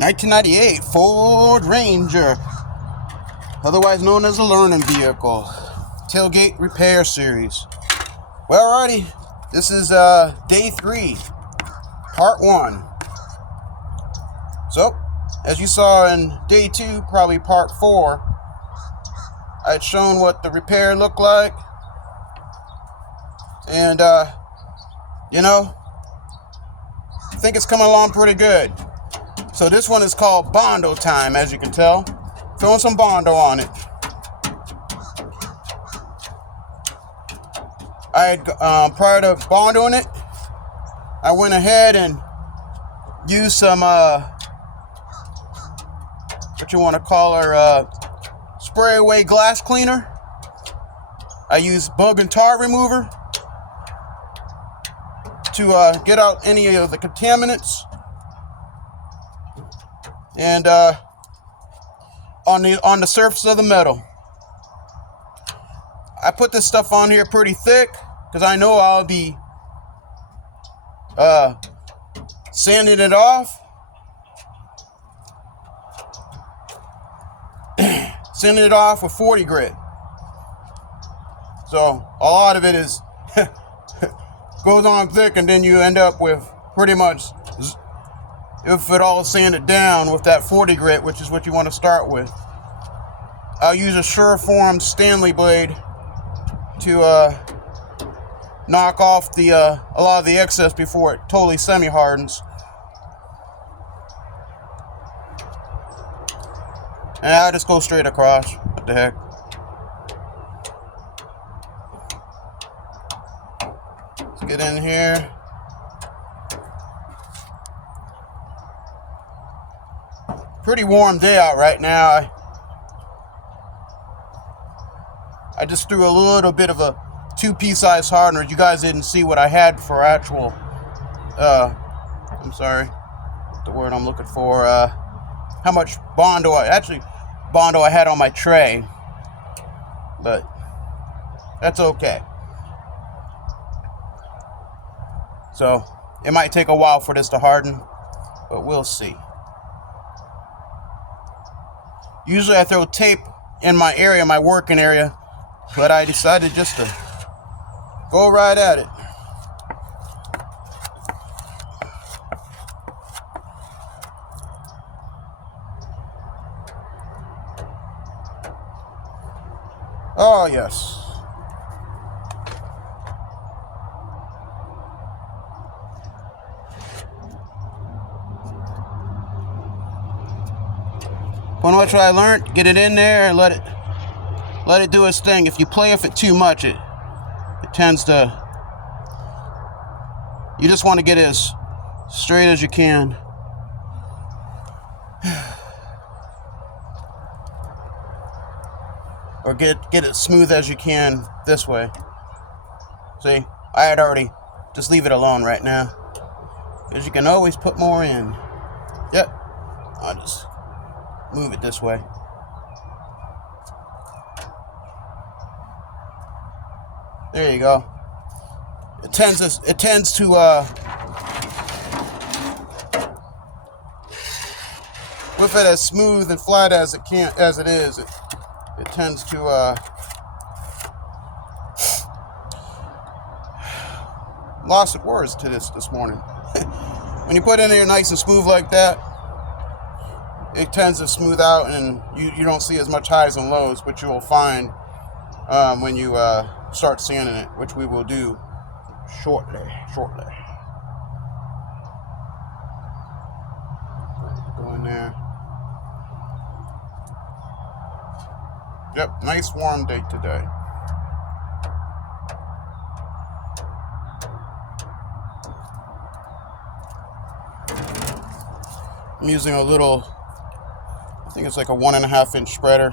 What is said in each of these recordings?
1998 Ford Ranger, otherwise known as a learning vehicle, tailgate repair series. Well, alrighty, this is day 3, part 1. So, as you saw in day 2, probably part 4, I had shown what the repair looked like, and you know, I think it's coming along pretty good. So this one is called Bondo time, as you can tell. Throwing some Bondo on it. I had, prior to Bondoing it, I went ahead and used some, what you want to call her, spray away glass cleaner. I used bug and tar remover to get out any of the contaminants. And on the surface of the metal. I put this stuff on here pretty thick because I know I'll be sanding it off. Sanding it off with 40 grit. So a lot of it is goes on thick, and then you end up with pretty much, if it all sanded down with that 40 grit, which is what you want to start with. I'll use a Sureform Stanley blade to knock off the a lot of the excess before it totally semi-hardens. And I'll just go straight across. What the heck? Let's get in here. Pretty warm day out right now. I just threw a little bit of a 2-piece ice hardener. You guys didn't see what I had for actual, I'm sorry, the word I'm looking for, how much Bondo I had on my tray, but that's okay. So it might take a while for this to harden, but we'll see. Usually I throw tape in my area, my working area, but I decided just to go right at it. Oh, yes. One which I learned, get it in there and let it do its thing. If you play with it too much, it tends to, you just want to get it as straight as you can. Or get it smooth as you can this way. See, I had already, just leave it alone right now, because you can always put more in. Yep, I'll just move it this way. There you go. It tends to with it as smooth and flat as it is, it tends to lost of words to this morning. When you put it in there nice and smooth like that, it tends to smooth out, and you don't see as much highs and lows, which you will find when you start sanding it, which we will do shortly. Go in there. Yep, nice warm day today. I'm using a little, I think it's like a 1.5 inch spreader.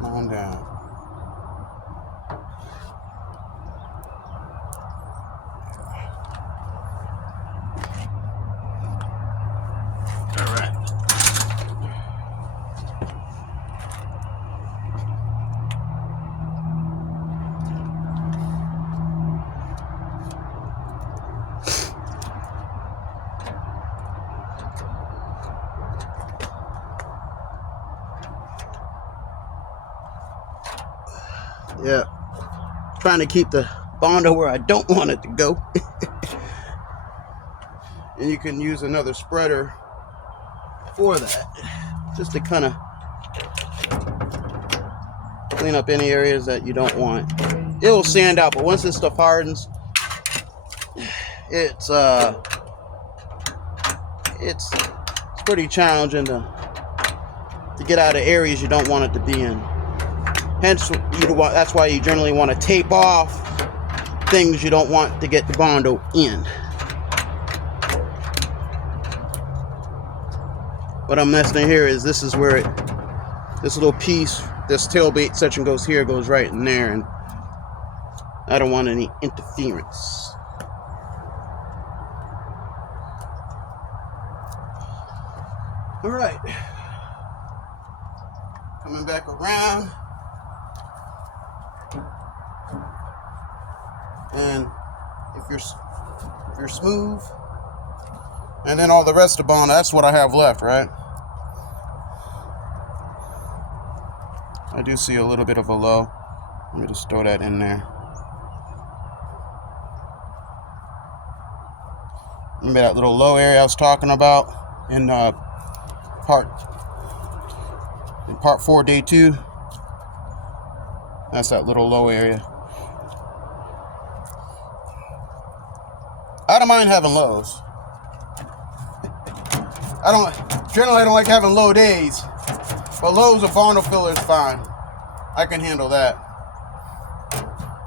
Knocking on down. All right. Yeah, trying to keep the Bondo where I don't want it to go. And you can use another spreader for that, just to kind of clean up any areas that you don't want. It will sand out, but once this stuff hardens, it's pretty challenging to get out of areas you don't want it to be in. Hence, that's why you generally want to tape off things you don't want to get the Bondo in. What I'm messing here is this is where this little piece, this tailgate section goes here, goes right in there, and I don't want any interference. All right, coming back around, and if you're smooth, and then all the rest of the Bondo, that's what I have left, right? I do see a little bit of a low. Let me just throw that in there. Remember that little low area I was talking about in part 4, day 2? That's that little low area. I don't mind having lows. Generally I don't like having low days, but lows of Bondo filler is fine. I can handle that.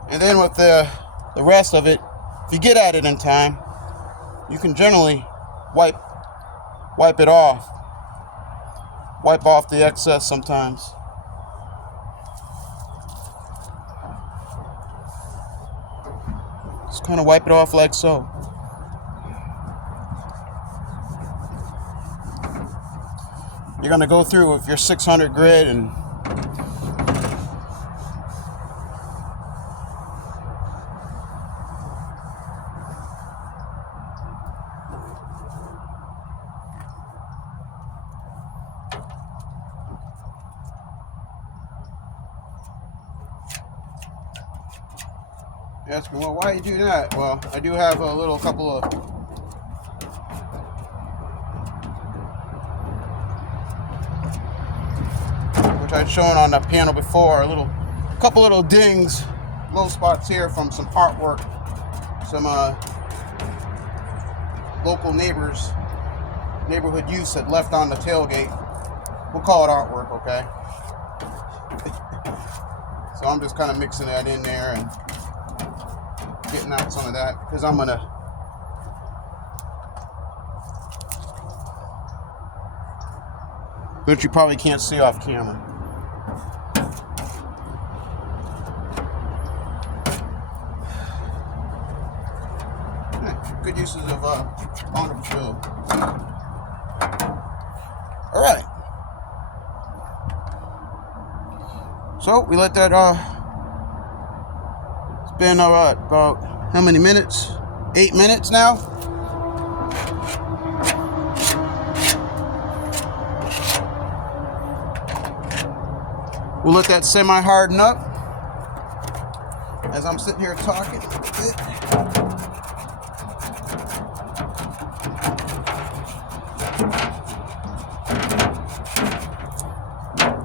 And then with the rest of it, if you get at it in time, you can generally wipe it off. Wipe off the excess sometimes. Just kind of wipe it off like so. You're going to go through with your 600 grit and you ask me, well, why you do that? Well, I do have a couple of I'd shown on the panel before, a couple little dings, low spots here from some artwork, some local neighborhood use had left on the tailgate. We'll call it artwork, okay? So I'm just kind of mixing that in there and getting out some of that, because I'm gonna which you probably can't see off camera. Good uses of Bondo fill. All right. So we let that it's been about how many minutes? 8 minutes now. We'll let that semi-harden up as I'm sitting here talking.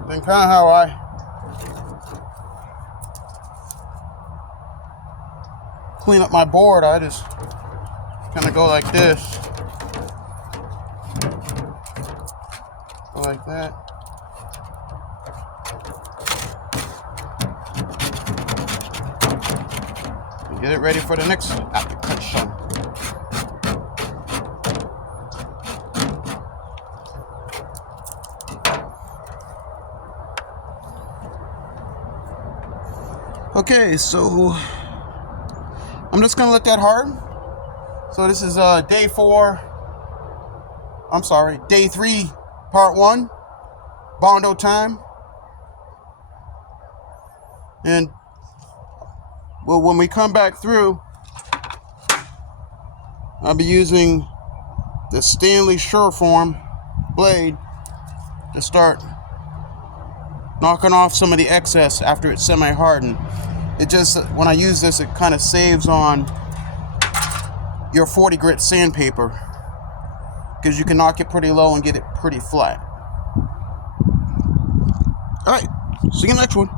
Then kind of how I clean up my board, I just kind of go like this. Go like that. Get it ready for the next application. Okay, so I'm just gonna let that harden. So this is day 3, part 1, Bondo time. And well, when we come back through, I'll be using the Stanley Sureform blade to start. We'll let that knocking off some of the excess after it's semi-hardened. It just, when I use this, it kind of saves on your 40 grit sandpaper, because you can knock it pretty low and get it pretty flat. Alright, see you next one.